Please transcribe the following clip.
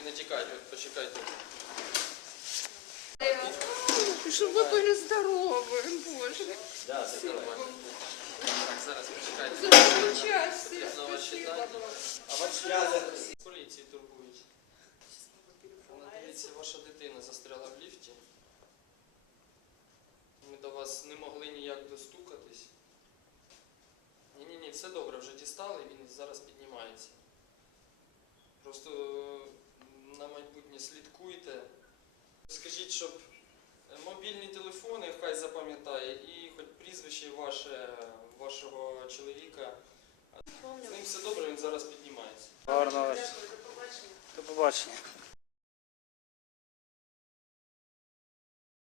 не тікайте, почекайте. Щоб ви були здорові, Боже. Да, це нормально. Так, зараз почекайте. Потрібно вас читати. А вас з поліції турбують. Дивіться, ваша дитина застряла в ліфті. Ми до вас не могли ніяк достукатись. Ні, все добре, вже дістали, він зараз піднімається. Просто на майбутнє слідкуйте. Скажіть, щоб мобільні телефони хай запам'ятає і хоч прізвище вашого чоловіка. З ним все добре, він зараз піднімається. Гарного вечора. До побачення.